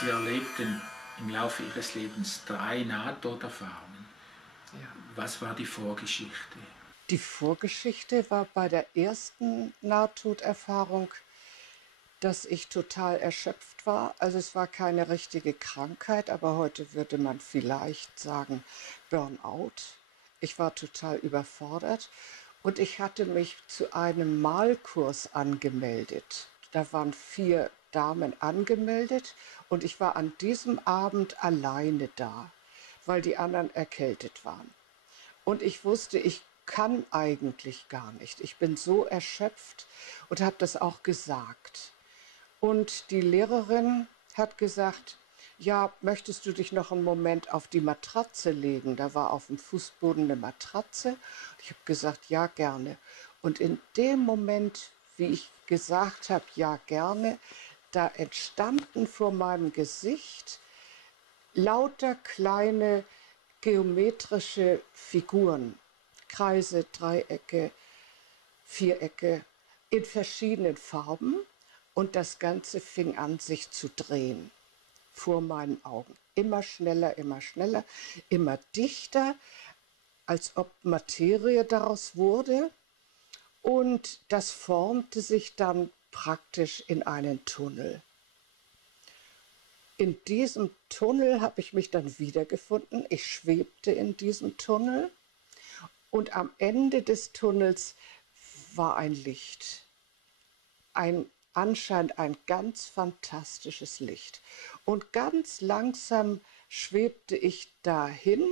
Sie erlebten im Laufe Ihres Lebens 3 Nahtoderfahrungen. Ja. Was war die Vorgeschichte? Die Vorgeschichte war bei der ersten Nahtoderfahrung, dass ich total erschöpft war. Also es war keine richtige Krankheit, aber heute würde man vielleicht sagen Burnout. Ich war total überfordert und ich hatte mich zu einem Malkurs angemeldet. Da waren 4 Damen angemeldet und ich war an diesem Abend alleine da, weil die anderen erkältet waren. Und ich wusste, ich kann eigentlich gar nicht. Ich bin so erschöpft und habe das auch gesagt. Und die Lehrerin hat gesagt, ja, möchtest du dich noch einen Moment auf die Matratze legen? Da war auf dem Fußboden eine Matratze. Ich habe gesagt, ja, gerne. Und in dem Moment, wie ich gesagt habe, ja, gerne, da entstanden vor meinem Gesicht lauter kleine geometrische Figuren, Kreise, Dreiecke, Vierecke in verschiedenen Farben und das Ganze fing an, sich zu drehen vor meinen Augen. Immer schneller, immer dichter, als ob Materie daraus wurde und das formte sich dann praktisch in einen Tunnel. In diesem Tunnel habe ich mich dann wiedergefunden. Ich schwebte in diesem Tunnel und am Ende des Tunnels war ein Licht. Anscheinend ein ganz fantastisches Licht. Und ganz langsam schwebte ich dahin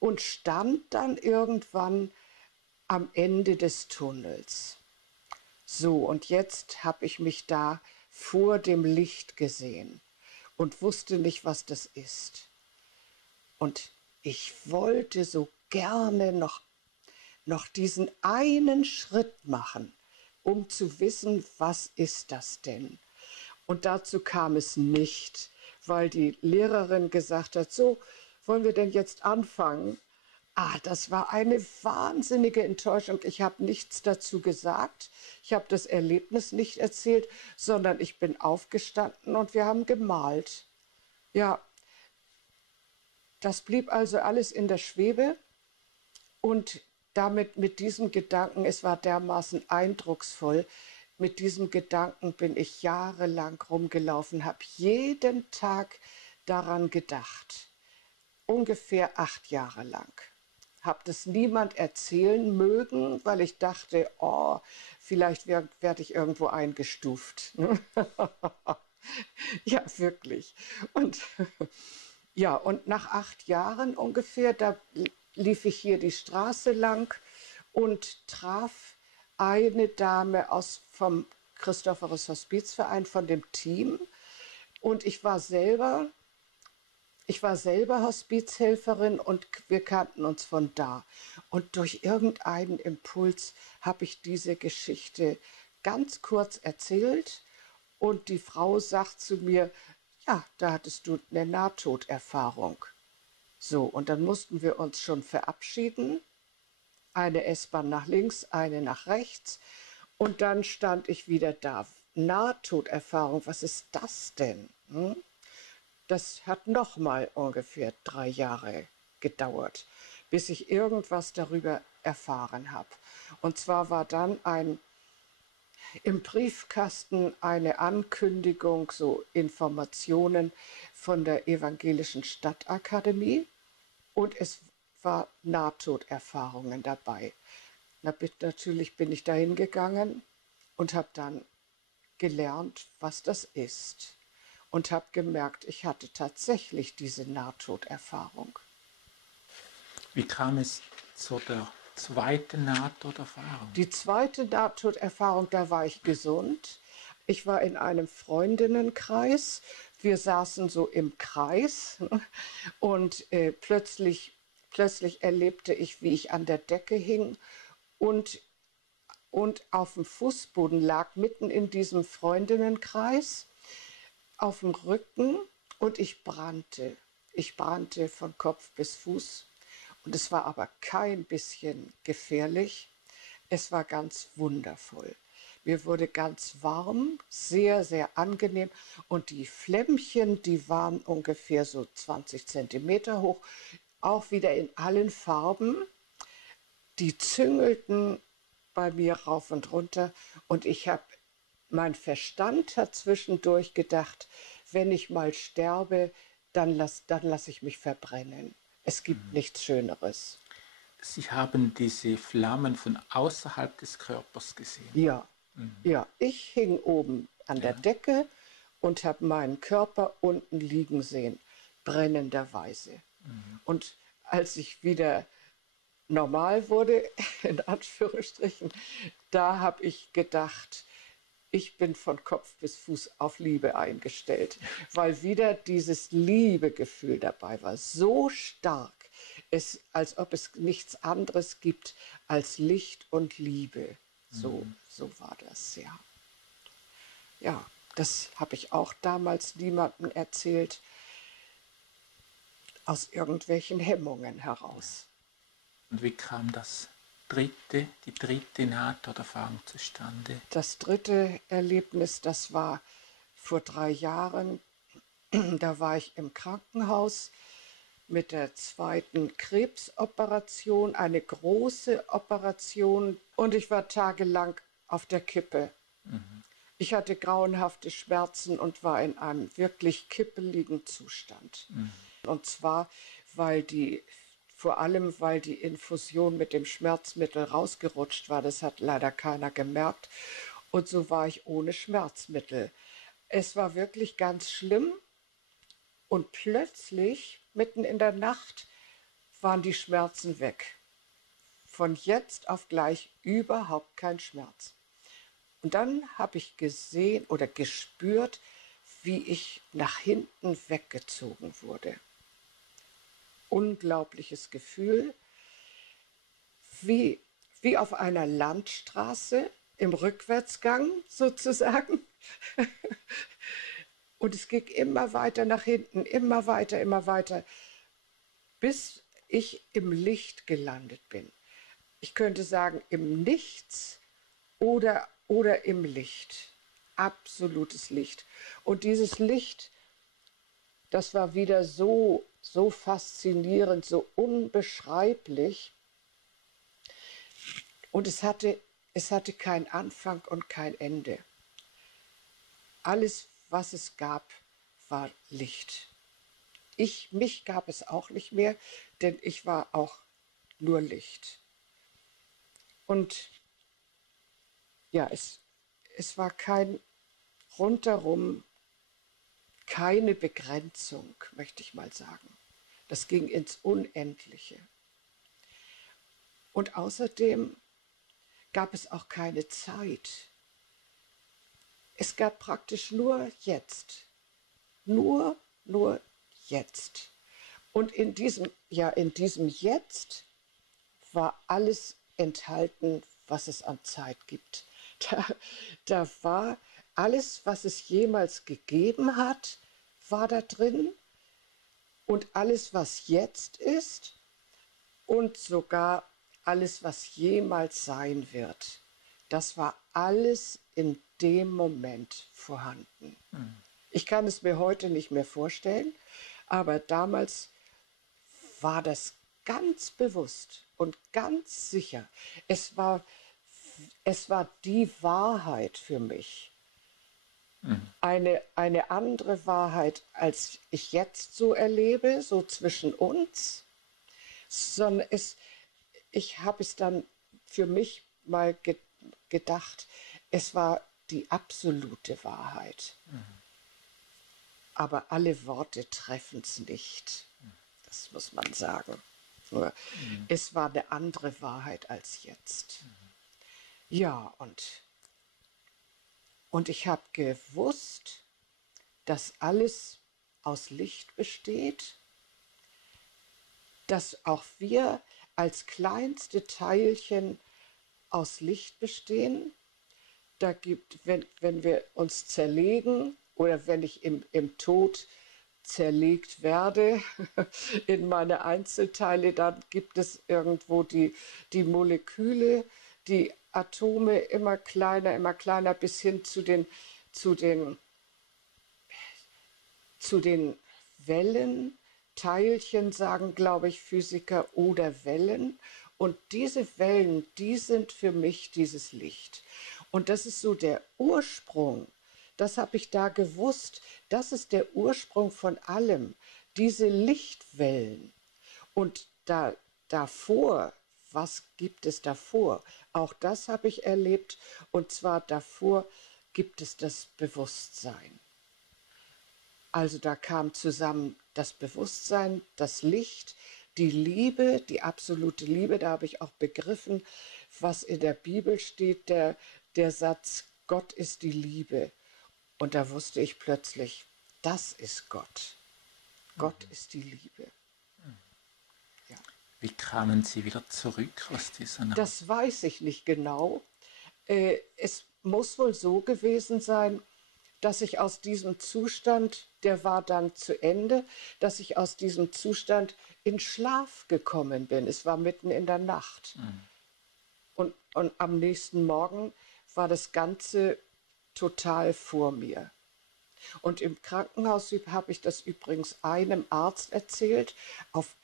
und stand dann irgendwann am Ende des Tunnels. So, und jetzt habe ich mich da vor dem Licht gesehen und wusste nicht, was das ist. Und ich wollte so gerne noch diesen einen Schritt machen, um zu wissen, was ist das denn? Und dazu kam es nicht, weil die Lehrerin gesagt hat, so, wollen wir denn jetzt anfangen? Das war eine wahnsinnige Enttäuschung. Ich habe nichts dazu gesagt. Ich habe das Erlebnis nicht erzählt, sondern ich bin aufgestanden und wir haben gemalt. Ja, das blieb also alles in der Schwebe und damit mit diesem Gedanken, es war dermaßen eindrucksvoll, mit diesem Gedanken bin ich jahrelang rumgelaufen, habe jeden Tag daran gedacht. Ungefähr 8 Jahre lang. Habe das niemand erzählen mögen, weil ich dachte, oh, vielleicht werde ich irgendwo eingestuft. Ja, wirklich. Und ja, und nach 8 Jahren ungefähr, da lief ich hier die Straße lang und traf eine Dame vom Christophorus Hospizverein, von dem Team. Und ich war selber Hospizhelferin und wir kannten uns von da. Und durch irgendeinen Impuls habe ich diese Geschichte ganz kurz erzählt und die Frau sagt zu mir, ja, da hattest du eine Nahtoderfahrung. So, und dann mussten wir uns schon verabschieden. Eine S-Bahn nach links, eine nach rechts. Und dann stand ich wieder da. Nahtoderfahrung, was ist das denn? Das hat noch mal ungefähr 3 Jahre gedauert, bis ich irgendwas darüber erfahren habe. Und zwar war dann im Briefkasten eine Ankündigung, so Informationen von der Evangelischen Stadtakademie und es war Nahtoderfahrungen dabei. Natürlich bin ich dahin gegangen und habe dann gelernt, was das ist und habe gemerkt, ich hatte tatsächlich diese Nahtoderfahrung. Wie kam es zu der zweiten Nahtoderfahrung? Die zweite Nahtoderfahrung, da war ich gesund. Ich war in einem Freundinnenkreis. Wir saßen so im Kreis und plötzlich erlebte ich, wie ich an der Decke hing und auf dem Fußboden lag, mitten in diesem Freundinnenkreis, auf dem Rücken und ich brannte. Ich brannte von Kopf bis Fuß. Und es war aber kein bisschen gefährlich. Es war ganz wundervoll. Mir wurde ganz warm, sehr, sehr angenehm. Und die Flämmchen, die waren ungefähr so 20 Zentimeter hoch, auch wieder in allen Farben. Die züngelten bei mir rauf und runter. Und mein Verstand hat zwischendurch gedacht, wenn ich mal sterbe, dann lass ich mich verbrennen. Es gibt nichts Schöneres. Sie haben diese Flammen von außerhalb des Körpers gesehen. Ja, ja, ich hing oben an der Ja. Decke und habe meinen Körper unten liegen sehen, brennenderweise. Und als ich wieder normal wurde, in Anführungsstrichen, da habe ich gedacht, ich bin von Kopf bis Fuß auf Liebe eingestellt, weil wieder dieses Liebegefühl dabei war, so stark, als ob es nichts anderes gibt als Licht und Liebe. So war das, ja. Ja, das habe ich auch damals niemandem erzählt, aus irgendwelchen Hemmungen heraus. Und wie kam die dritte Nahtoderfahrung zustande? Das dritte Erlebnis, das war vor 3 Jahren. Da war ich im Krankenhaus mit der zweiten Krebsoperation, eine große Operation, und ich war tagelang auf der Kippe. Ich hatte grauenhafte Schmerzen und war in einem wirklich kippeligen Zustand. Und zwar, vor allem, weil die Infusion mit dem Schmerzmittel rausgerutscht war. Das hat leider keiner gemerkt. Und so war ich ohne Schmerzmittel. Es war wirklich ganz schlimm. Und plötzlich, mitten in der Nacht, waren die Schmerzen weg. Von jetzt auf gleich überhaupt kein Schmerz. Und dann habe ich gesehen oder gespürt, wie ich nach hinten weggezogen wurde. Unglaubliches Gefühl, wie auf einer Landstraße im Rückwärtsgang sozusagen. Und es ging immer weiter nach hinten, immer weiter, bis ich im Licht gelandet bin. Ich könnte sagen, im Nichts oder im Licht. Absolutes Licht. Und dieses Licht, das war wieder so faszinierend, so unbeschreiblich. Und es hatte keinen Anfang und kein Ende. Alles, was es gab, war Licht. Mich gab es auch nicht mehr, denn ich war auch nur Licht. Und ja, es war kein rundherum, keine Begrenzung, möchte ich mal sagen. Das ging ins Unendliche. Und außerdem gab es auch keine Zeit. Es gab praktisch nur jetzt. Nur jetzt. Und in diesem Jetzt war alles enthalten, was es an Zeit gibt. Da war alles, was es jemals gegeben hat, war da drin. Und alles, was jetzt ist und sogar alles, was jemals sein wird, das war alles in dem Moment vorhanden. Ich kann es mir heute nicht mehr vorstellen, aber damals war das ganz bewusst und ganz sicher. Es war die Wahrheit für mich. Eine andere Wahrheit, als ich jetzt so erlebe, so zwischen uns, sondern ich habe es dann für mich mal gedacht, es war die absolute Wahrheit. Aber alle Worte treffen es nicht, das muss man sagen. Nur, es war eine andere Wahrheit als jetzt. Ja, und ich habe gewusst, dass alles aus Licht besteht, dass auch wir als kleinste Teilchen aus Licht bestehen. Da gibt, wenn wir uns zerlegen oder wenn ich im Tod zerlegt werde in meine Einzelteile, dann gibt es irgendwo die Moleküle, die Atome immer kleiner bis hin zu den, zu den Wellen. Teilchen sagen, glaube ich, Physiker, oder Wellen. Und diese Wellen, die sind für mich dieses Licht. Und das ist so der Ursprung. Das habe ich da gewusst. Das ist der Ursprung von allem. Diese Lichtwellen. Und davor, was gibt es davor? Auch das habe ich erlebt. Und zwar davor gibt es das Bewusstsein. Also da kam zusammen das Bewusstsein, das Licht, die Liebe, die absolute Liebe. Da habe ich auch begriffen, was in der Bibel steht, der Satz, Gott ist die Liebe. Und da wusste ich plötzlich, das ist Gott. Gott ist die Liebe. Ja. Wie kamen Sie wieder zurück aus dieser Nacht? Das weiß ich nicht genau. Es muss wohl so gewesen sein, dass ich aus diesem Zustand, der war dann zu Ende, dass ich aus diesem Zustand in Schlaf gekommen bin. Es war mitten in der Nacht. Und am nächsten Morgen war das Ganze total vor mir. Und im Krankenhaus habe ich das übrigens einem Arzt erzählt,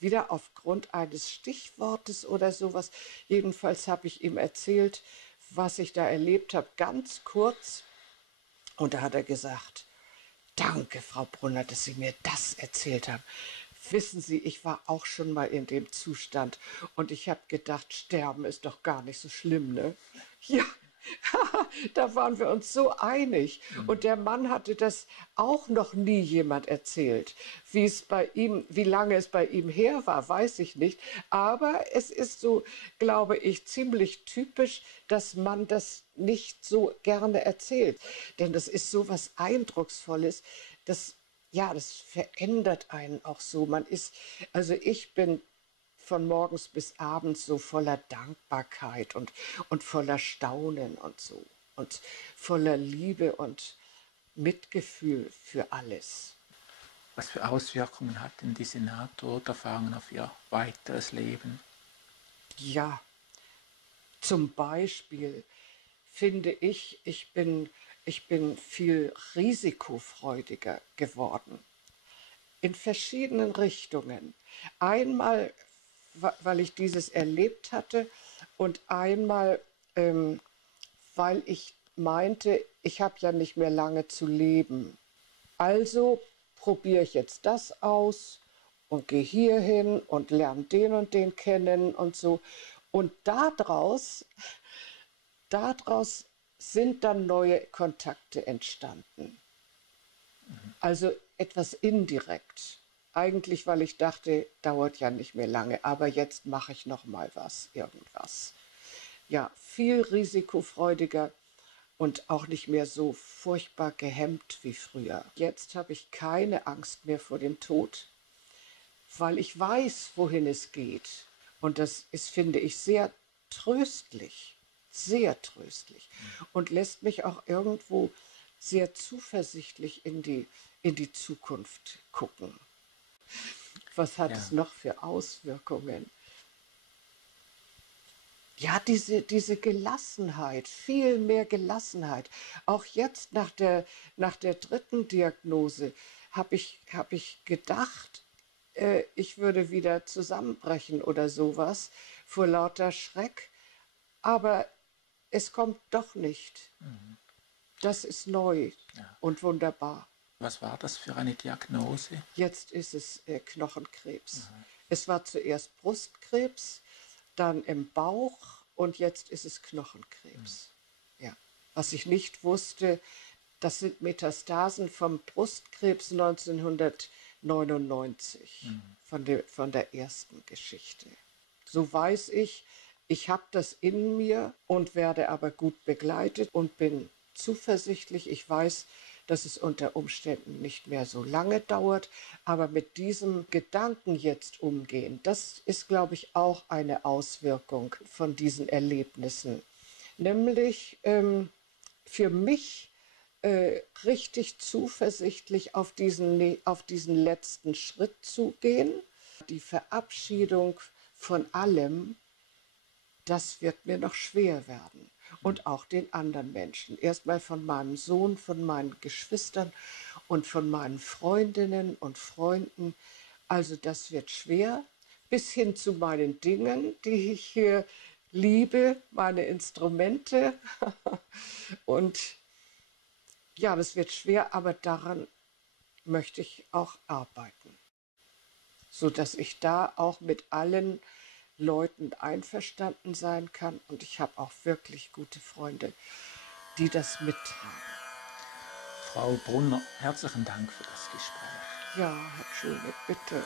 wieder aufgrund eines Stichwortes oder sowas. Jedenfalls habe ich ihm erzählt, was ich da erlebt habe, ganz kurz. Und da hat er gesagt, danke, Frau Brunner, dass Sie mir das erzählt haben. Wissen Sie, ich war auch schon mal in dem Zustand und ich habe gedacht, sterben ist doch gar nicht so schlimm, ne? Ja, da waren wir uns so einig. Und der Mann hatte das auch noch nie jemand erzählt. Wie lange es bei ihm her war, weiß ich nicht. Aber es ist so, glaube ich, ziemlich typisch, dass man das nicht so gerne erzählt. Denn das ist so was Eindrucksvolles, das verändert einen auch so. Also ich bin von morgens bis abends so voller Dankbarkeit und voller Staunen und so. Und voller Liebe und Mitgefühl für alles. Was für Auswirkungen hat denn diese Nahtoderfahrung auf Ihr weiteres Leben? Ja, zum Beispiel finde ich bin viel risikofreudiger geworden. In verschiedenen Richtungen. Einmal, weil ich dieses erlebt hatte und einmal, weil ich meinte, ich habe ja nicht mehr lange zu leben. Also probiere ich jetzt das aus und gehe hierhin und lerne den und den kennen und so. Und daraus sind dann neue Kontakte entstanden. Also etwas indirekt. Eigentlich, weil ich dachte, dauert ja nicht mehr lange, aber jetzt mache ich noch mal irgendwas. Ja, viel risikofreudiger und auch nicht mehr so furchtbar gehemmt wie früher. Jetzt habe ich keine Angst mehr vor dem Tod, weil ich weiß, wohin es geht. Und das ist, finde ich, sehr tröstlich und lässt mich auch irgendwo sehr zuversichtlich in die Zukunft gucken. Was hat es noch für Auswirkungen? Ja, diese Gelassenheit, viel mehr Gelassenheit. Auch jetzt nach der dritten Diagnose habe ich gedacht, ich würde wieder zusammenbrechen oder sowas vor lauter Schreck. Aber es kommt doch nicht. Das ist neu und wunderbar. Was war das für eine Diagnose? Jetzt ist es Knochenkrebs. Es war zuerst Brustkrebs, dann im Bauch und jetzt ist es Knochenkrebs. Ja. Was ich nicht wusste, das sind Metastasen vom Brustkrebs 1999, von der ersten Geschichte. So weiß ich habe das in mir und werde aber gut begleitet und bin zuversichtlich. Ich weiß, dass es unter Umständen nicht mehr so lange dauert, aber mit diesem Gedanken jetzt umgehen, das ist, glaube ich, auch eine Auswirkung von diesen Erlebnissen. Nämlich für mich richtig zuversichtlich auf diesen letzten Schritt zu gehen, die Verabschiedung von allem, das wird mir noch schwer werden. Und auch den anderen Menschen. Erstmal von meinem Sohn, von meinen Geschwistern und von meinen Freundinnen und Freunden. Also das wird schwer, bis hin zu meinen Dingen, die ich hier liebe, meine Instrumente. Und ja, das wird schwer, aber daran möchte ich auch arbeiten, sodass ich da auch mit allen Leuten einverstanden sein kann. Und ich habe auch wirklich gute Freunde, die das mittragen. Frau Brunner, herzlichen Dank für das Gespräch. Ja, Herr Schulnick, bitte.